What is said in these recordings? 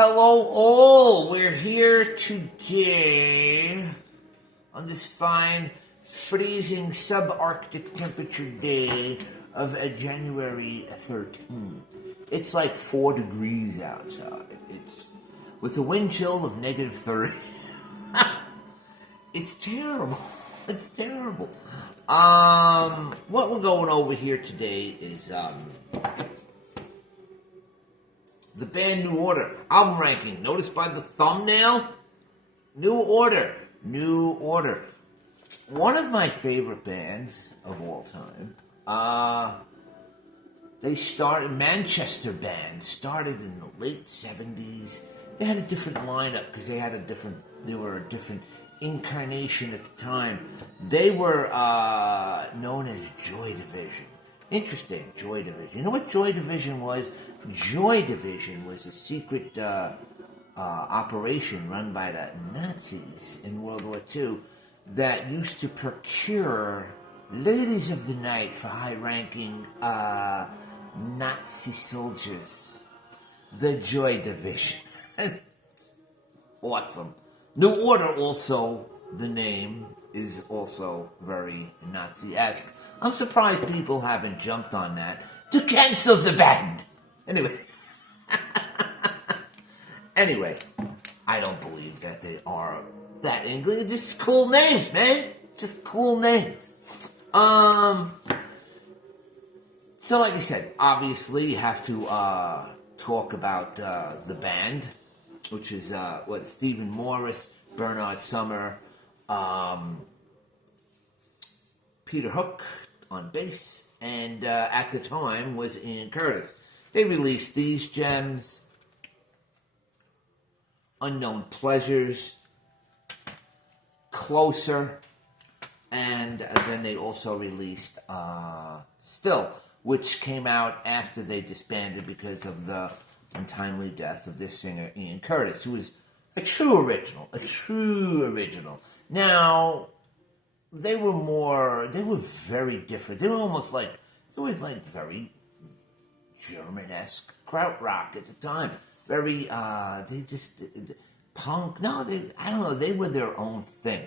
Hello all, we're here today on this fine freezing subarctic temperature day of January 13th. It's like 4 degrees outside. It's with a wind chill of negative 30. It's terrible. It's terrible. What we're going over here today is the band New Order album ranking. Notice by the thumbnail, New Order. New Order. One of my favorite bands of all time. They started, Manchester band, started in the late 70s. They had a different lineup because they were a different incarnation at the time. They were known as Joy Division. Interesting, Joy Division. You know what Joy Division was? Joy Division was a secret operation run by the Nazis in World War II that used to procure ladies of the night for high-ranking Nazi soldiers. The Joy Division. Awesome. New Order also, the name is also very Nazi-esque. I'm surprised people haven't jumped on that to cancel the band. Anyway, I don't believe that they are that English. They're just cool names, man. Just cool names. So like I said, obviously you have to talk about the band, which is Stephen Morris, Bernard Sumner, Peter Hook on bass, and at the time was Ian Curtis. They released these gems: Unknown Pleasures, Closer, and then they also released Still, which came out after they disbanded because of the untimely death of their singer Ian Curtis, who was a true original. Now, they were very different. They were very German-esque krautrock at the time. Very, punk. No, I don't know, they were their own thing.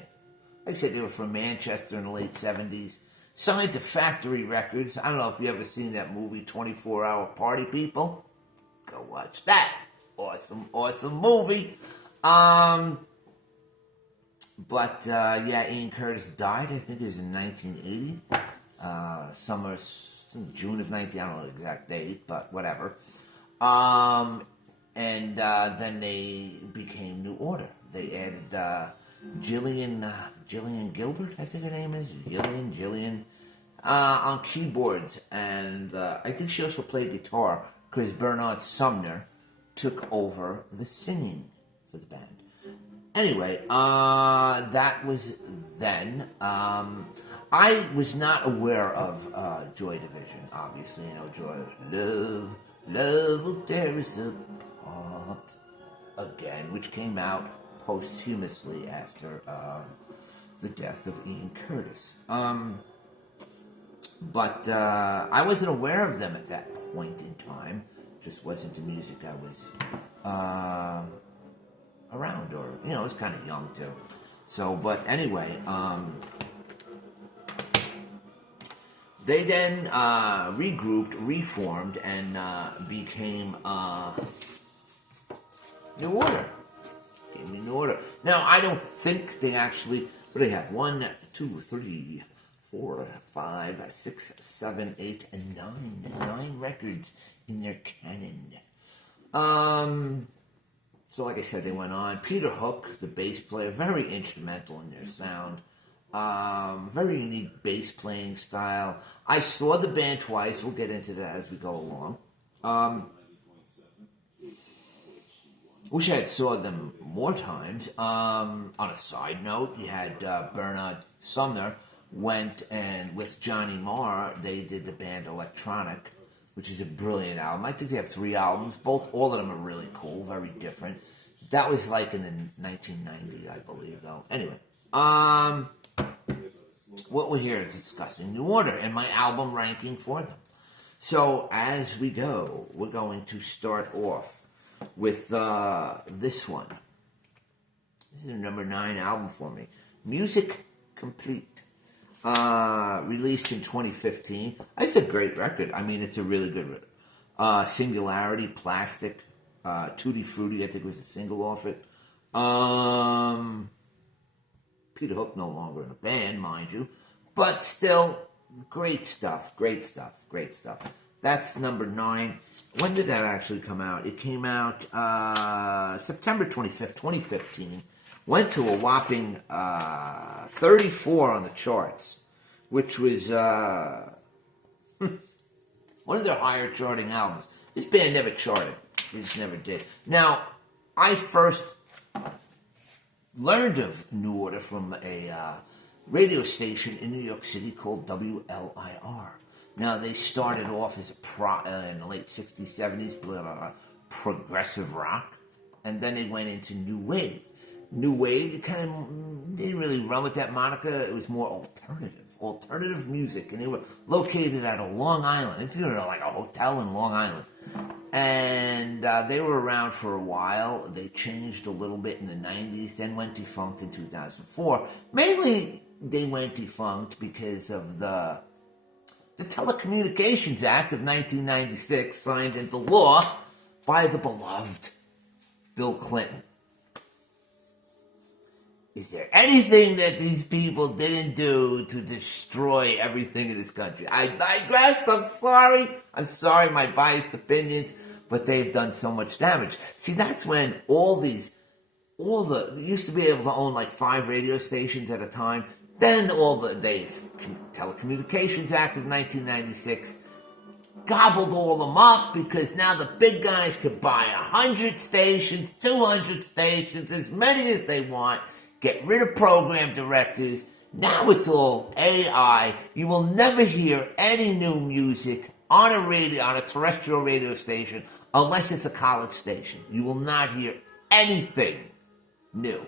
Like I said, they were from Manchester in the late 70s. Signed to Factory Records. I don't know if you ever seen that movie, 24-Hour Party People. Go watch that. Awesome movie. Ian Curtis died, I think it was in 1980. June of 19, I don't know the exact date, but whatever. Then they became New Order. They added Gillian Gilbert, I think her name is. Gillian, on keyboards. And I think she also played guitar because Bernard Sumner took over the singing for the band. Anyway, that was then. I was not aware of Joy Division, obviously. You know, Joy, love will tear us apart again, which came out posthumously after the death of Ian Curtis. But I wasn't aware of them at that point in time. Just wasn't the music I was around, or, you know, I was kind of young too. So, but anyway, they then regrouped, reformed, and became New Order. New Order. Now, I don't think they actually, what do they have? 1, 2, 3, 4, 5, 6, 7, 8, and 9. 9 records in their canon. So like I said, they went on. Peter Hook, the bass player, very instrumental in their sound. Very unique bass playing style. I saw the band twice. We'll get into that as we go along. Wish I had saw them more times. On a side note, you had Bernard Sumner went, and with Johnny Marr, they did the band Electronic, which is a brilliant album. I think they have 3 albums. All of them are really cool, very different. That was like in the 1990s, I believe, though. Anyway, what we're here discussing New Order and my album ranking for them. So as we go, we're going to start off with this one. This is a number 9 album for me. Music Complete. Released in 2015. It's a great record. I mean, it's a really good record. Singularity, Plastic, Tutti Frutti, I think was a single off it. Peter Hook no longer in the band, mind you. But still, great stuff. That's number 9. When did that actually come out? It came out September 25th, 2015. Went to a whopping 34 on the charts, which was one of their higher charting albums. This band never charted. They just never did. Now, I first learned of New Order from a radio station in New York City called WLIR. Now, they started off as in the late 60s, 70s, progressive rock, and then they went into New Wave. New Wave, they didn't really run with that moniker. It was more alternative music, and they were located out of Long Island. It's like a hotel in Long Island. And they were around for a while. They changed a little bit in the 90s, then went defunct in 2004. Mainly, they went defunct because of the Telecommunications Act of 1996, signed into law by the beloved Bill Clinton. Is there anything that these people didn't do to destroy everything in this country? I digress. I'm sorry. My biased opinions, but they've done so much damage. See, that's when you used to be able to own like 5 radio stations at a time. Then Telecommunications Act of 1996 gobbled all them up because now the big guys could buy 100 stations, 200 stations, as many as they want. Get rid of program directors. Now it's all AI. You will never hear any new music on a terrestrial radio station, unless it's a college station. You will not hear anything new.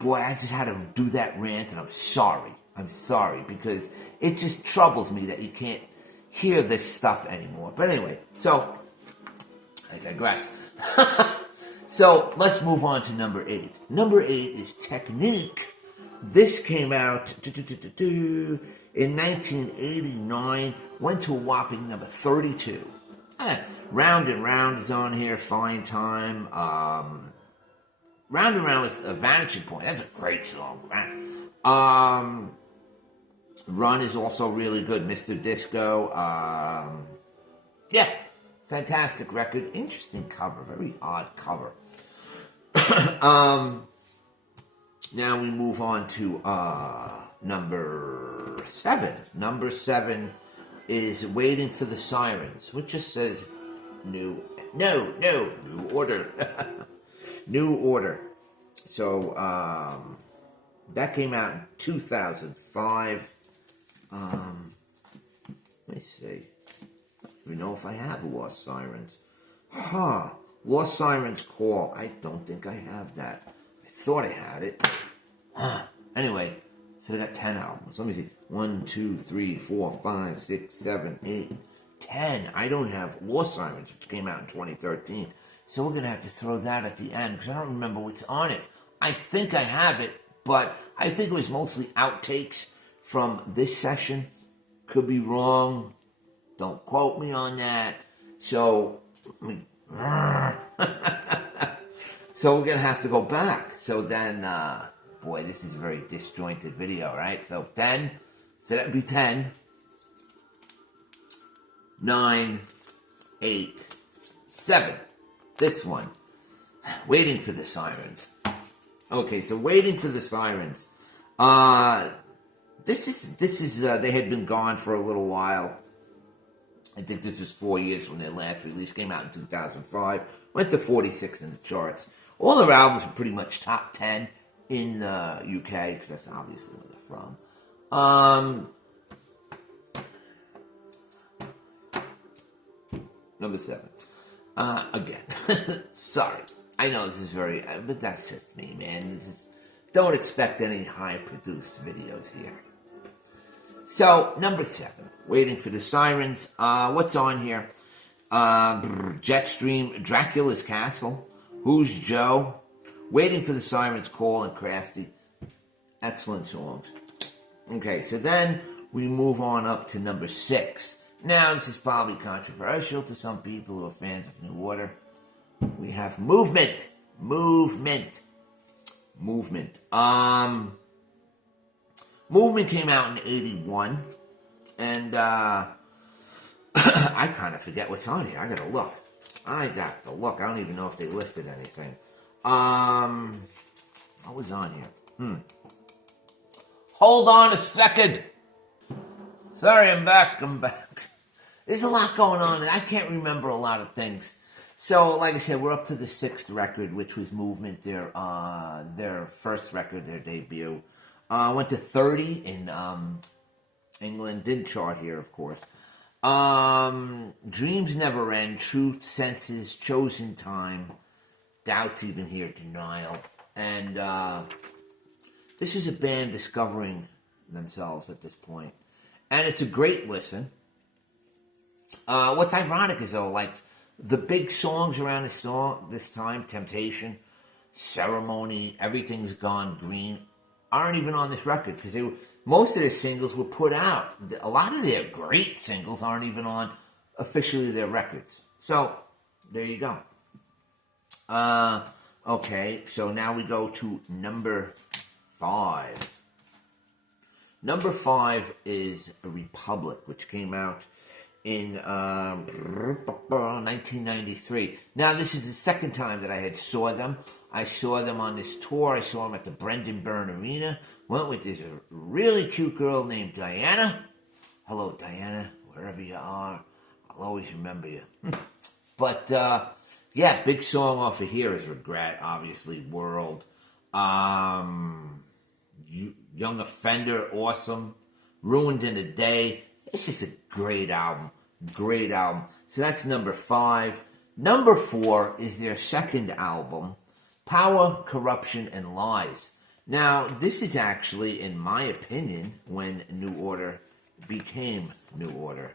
Boy, I just had to do that rant, and I'm sorry. Because it just troubles me that you can't hear this stuff anymore. But anyway, so I digress. So let's move on to number 8. Number 8 is Technique. This came out in 1989, went to a whopping number 32. Round and Round is on here, Fine Time. Round and Round with a Vanishing Point. That's a great song. Run is also really good. Mr. Disco. Fantastic record. Interesting cover. Very odd cover. Now we move on to number 7. Number 7 is Waiting for the Sirens, which just says New Order. New Order. So that came out in 2005. Let me see. I don't even know if I have Lost Sirens. Lost Sirens Call. I don't think I have that. I thought I had it. Anyway, so they got 10 albums. Let me see. 1, 2, 3, 4, 5, 6, 7, 8, 10. I don't have Lost Sirens, which came out in 2013. So we're going to have to throw that at the end, because I don't remember what's on it. I think I have it, but I think it was mostly outtakes from this session. Could be wrong. Don't quote me on that. So, so we're going to have to go back. So then, boy, this is a very disjointed video, right? So 10, so that would be 10, 9, 8, 7. This one, Waiting for the Sirens. Okay, so Waiting for the Sirens. This is they had been gone for a little while. I think this was 4 years from their last release. Came out in 2005. Went to 46 in the charts. All their albums were pretty much top 10 in the UK, because that's obviously where they're from. Number 7. Again, sorry. I know this is very, but that's just me, man. Don't expect any high-produced videos here. So, number 7, Waiting for the Sirens. What's on here? Jetstream, Dracula's Castle. Who's Joe? Waiting for the Siren's Call, and Crafty. Excellent songs. Okay, so then we move on up to number 6. Now, this is probably controversial to some people who are fans of New Order. We have Movement. Movement. Movement came out in 81. And I kind of forget what's on here. I gotta look. I don't even know if they listed anything. What was on here? Hold on a second. Sorry, I'm back. There's a lot going on, and I can't remember a lot of things. So, like I said, we're up to the 6th record, which was Movement, their first record, their debut. Went to 30 in England, didn't chart here, of course. Dreams Never End, Truth, Senses, Chosen Time, Doubts Even Here, Denial. And this is a band discovering themselves at this point. And it's a great listen. What's ironic is, though, like, the big songs around this time, Temptation, Ceremony, Everything's Gone Green, aren't even on this record, because most of their singles were put out. A lot of their great singles aren't even on officially their records. So, there you go. Okay, so now we go to number 5. Number 5 is Republic, which came out in 1993. Now, this is the second time that I had saw them. I saw them on this tour. I saw them at the Brendan Byrne Arena. Went with this really cute girl named Diana. Hello, Diana, wherever you are. I'll always remember you. But, yeah, big song off of here is Regret, obviously, World. Young Offender, awesome. Ruined in a Day. It's just a great album. Great album. So that's number 5. Number 4 is their second album, Power, Corruption, and Lies. Now, this is actually, in my opinion, when New Order became New Order.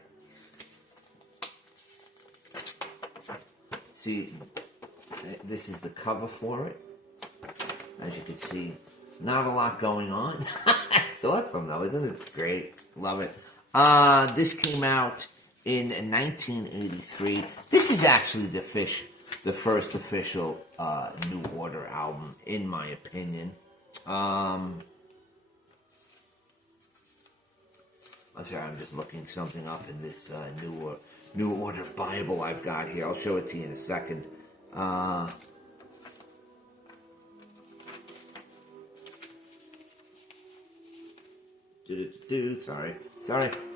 See, this is the cover for it. As you can see, not a lot going on. It's awesome, though, isn't it? It's great. Love it. This came out in 1983. This is actually the first official New Order album, in my opinion. I'm sorry, I'm just looking something up in this New Order Bible I've got here. I'll show it to you in a second.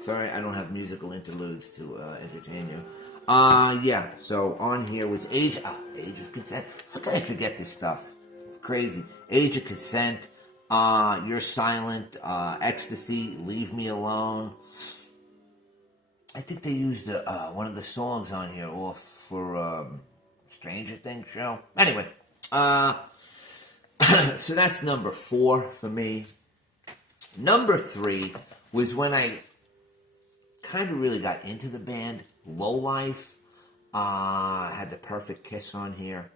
Sorry, I don't have musical interludes to entertain you. Yeah, so on here was Age of Consent. How can I forget this stuff? Crazy. Age of Consent, You're Silent, Ecstasy, Leave Me Alone. I think they used one of the songs on here off for Stranger Things show. Anyway, so that's number 4 for me. Number 3 was when I kind of really got into the band, Low Life. Had The Perfect Kiss on here.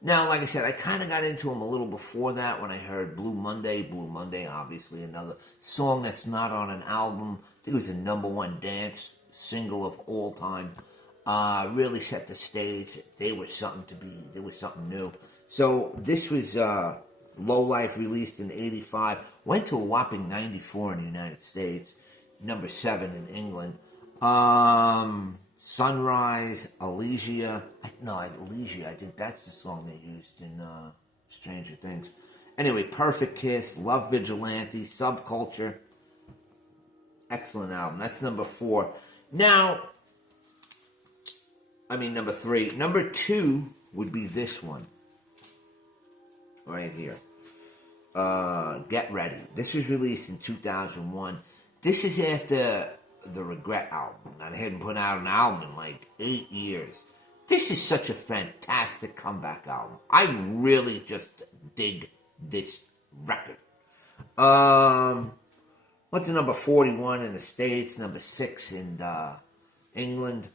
Now, like I said, I kind of got into them a little before that when I heard Blue Monday. Blue Monday, obviously, another song that's not on an album. I think it was the number 1 dance single of all time. Really set the stage. They were something new. So this was Low Life, released in 85. Went to a whopping 94 in the United States. Number 7 in England. Sunrise, Elysia. Elysia, I think that's the song they used in Stranger Things. Anyway, Perfect Kiss, Love Vigilante, Subculture. Excellent album. That's number 4. Now, number 3. Number 2 would be this one. Right here. Get Ready. This was released in 2001. This is after the Regret album. I hadn't put out an album in like 8 years. This is such a fantastic comeback album. I really just dig this record. Went to number 41 in the States, number 6 in England.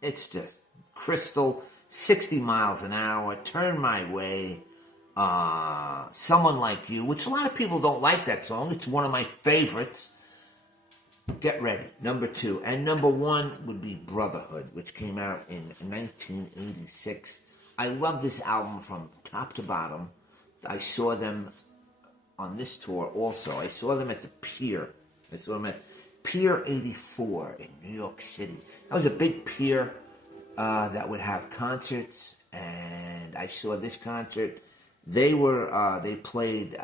It's just crystal. 60 miles an hour, Turn My Way, Someone Like You, which a lot of people don't like that song. It's one of my favorites. Get Ready, number 2. And number 1 would be Brotherhood, which came out in 1986. I love this album from top to bottom. I saw them on this tour also. I saw them at the Pier. I saw them at Pier 84 in New York City. That was a big pier that would have concerts, and I saw this concert. They played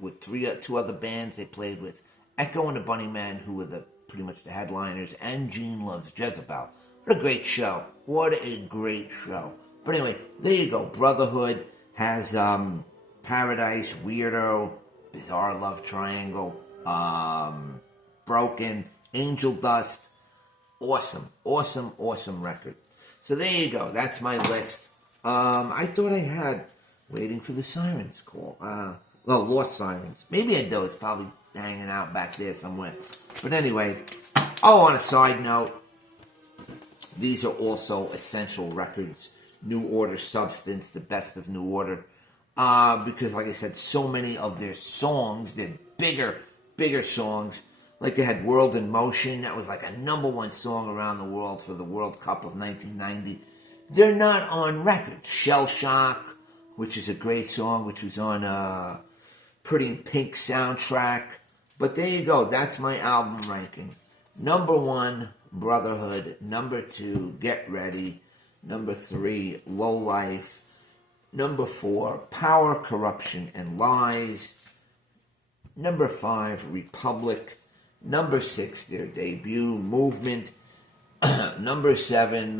with two other bands. They played with Echo and the Bunnymen, who were pretty much the headliners, and Gene Loves Jezebel. What a great show. What a great show. But anyway, there you go. Brotherhood has Paradise, Weirdo, Bizarre Love Triangle, Broken, Angel Dust. Awesome, awesome, awesome record. So there you go. That's my list. I thought I had Waiting for the Sirens call. Lost Sirens. Maybe I do. It's probably hanging out back there somewhere. But anyway, on a side note, these are also essential records. New Order, Substance, the best of New Order. Because, like I said, so many of their songs, their bigger songs, like they had World in Motion, that was like a number 1 song around the world for the World Cup of 1990. They're not on records. Shell Shock, which is a great song, which was on Pretty in Pink soundtrack. But there you go. That's my album ranking. Number 1, Brotherhood. Number 2, Get Ready. Number 3, Low Life. Number 4, Power, Corruption, and Lies. Number 5, Republic. Number 6, their debut, Movement. Number 7,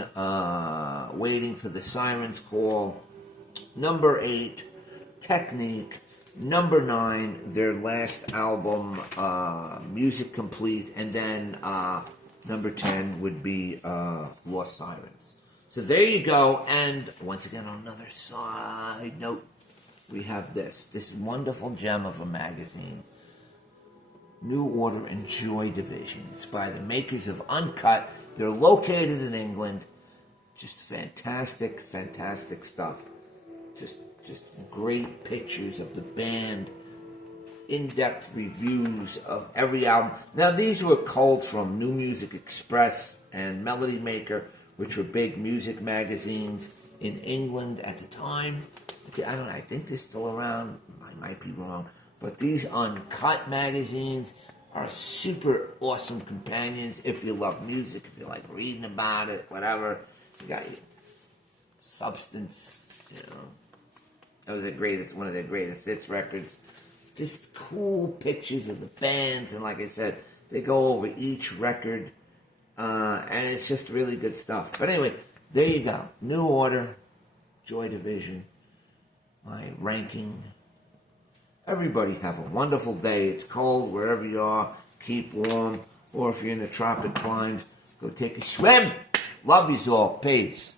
Waiting for the Sirens Call. Number 8, Technique. Number 9, their last album, Music Complete. And then number 10 would be Lost Sirens. So there you go. And once again, on another side note, we have this wonderful gem of a magazine, New Order and Joy Division. It's by the makers of Uncut. They're located in England. Just fantastic, fantastic stuff. Just great pictures of the band, in-depth reviews of every album. Now, these were culled from New Music Express and Melody Maker, which were big music magazines in England at the time. Okay, I don't know, I think they're still around. I might be wrong. But these Uncut magazines are super awesome companions if you love music, if you like reading about it, whatever. You got your Substance, That was one of their greatest hits records. Just cool pictures of the bands, and like I said, they go over each record, and it's just really good stuff. But anyway, there you go. New Order, Joy Division, my ranking. Everybody have a wonderful day. It's cold wherever you are. Keep warm. Or if you're in the tropic climes, go take a swim. Love yous all. Peace.